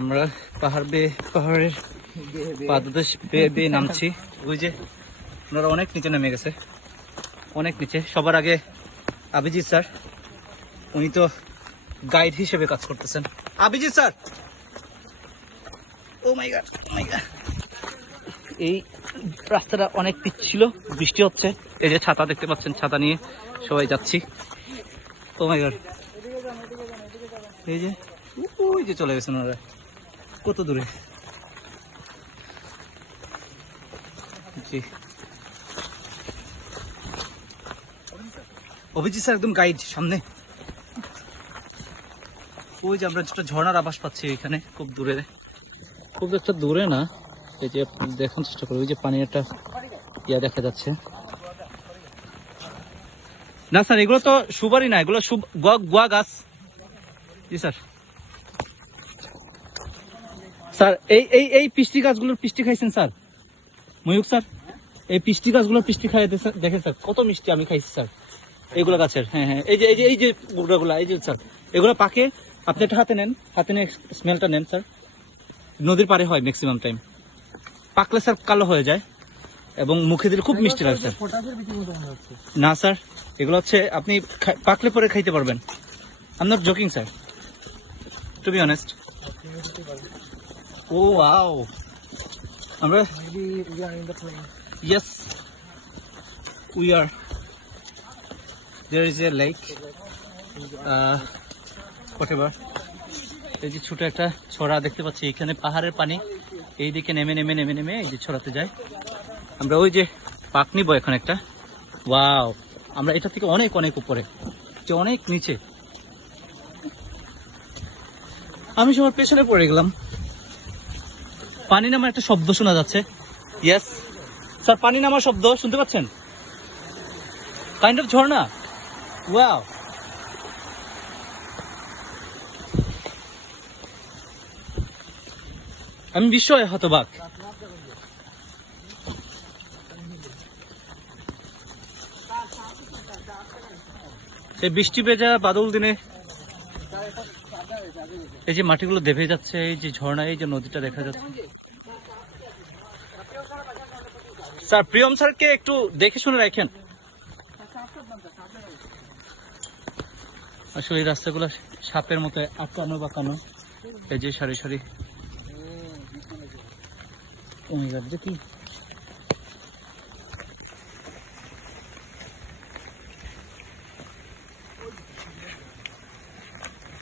আমরা পাহাড়ের পাদদেশ বেয়ে বেয়ে নামছি। ওই যে ওনারা অনেক নিচে নেমে গেছে, অনেক নিচে। সবার আগে অভিজিৎ স্যার, উনি তো গাইড হিসেবে কাজ করতেছেন। অভিজিৎ স্যার, ও মাই গড, ও মাই গড। এই রাস্তাটা অনেক পিচ্ছিল, বৃষ্টি হচ্ছে। এই যে ছাতা দেখতে পাচ্ছেন, ছাতা নিয়ে সবাই যাচ্ছি। ও মাই গড, এই যে ওই যে চলে গেছেন ওনারা, কত দূরে। জি, অভিজিৎ স্যার একদম গাইড সামনে। ওই যে আমরা একটা ঝর্ণার আভাস পাচ্ছি এখানে, খুব দূরে, খুব একটা দূরে না। এই যে দেখার চেষ্টা করি, ওই যে পানির একটা ইয়া দেখা যাচ্ছে। না স্যার, এগুলো তো সুপারি না, এগুলো গুয়া গাছ। জি স্যার। স্যার এই এই এই পিষ্টি গাছগুলোর পিষ্টি খাইছেন স্যার? ময়ূক স্যার, এই পিষ্টি গাছগুলোর পিষ্টি খাই দেখেন স্যার, কত মিষ্টি। আমি খাইছি স্যার এগুলো গাছের। হ্যাঁ হ্যাঁ, এই যে এই যে এই যে গুড়াগুলা, এই যে স্যার এগুলো পাকে। আপনি একটা হাতে নেন, হাতে নিয়ে স্মেলটা নেন স্যার। নদীর পাড়ে হয় ম্যাক্সিমাম টাইম, পাকলে স্যার কালো হয়ে যায় এবং মুখে দিলে খুব মিষ্টি লাগে স্যার। না স্যার, এগুলো হচ্ছে আপনি পাকলে পরে খাইতে পারবেন। I am not joking sir, to be honest. Oh wow, আমরা yes we are, there is a lake, whatever. এই যে ছোট একটা ছড়া দেখতে পাচ্ছি এখানে, পাহাড়ের পানি এই দিকে নেমে নেমে নেমে নেমে এই যে ছড়াতে যায়। আমরা ওই যে পাক নিবো এখন একটা। ওয়াও, আমরা এটা থেকে অনেক অনেক উপরে, যে অনেক নিচে। আমি সবার পেছনে পড়ে গেলাম। পানি নামার একটা শব্দ শোনা যাচ্ছে। ইয়েস স্যার, পানি নামার শব্দ শুনতে পাচ্ছেন? Kind of Jharna. ওয়াও, আমি বিস্ময়ে হতবাক। সেই বৃষ্টি ভেজা বাদল দিনে এই যে মাটিগুলো দেভে যাচ্ছে, এই যে ঝর্ণা, এই যে নদীটা দেখা যাচ্ছে। স্যার প্রিয়ম স্যারকে একটু দেখে শুনে রাখেন। আসলে এই রাস্তাগুলো সাপের মতো আঁকানো বাঁকানো, এই যে সারি সারি। ও মাই গড, কি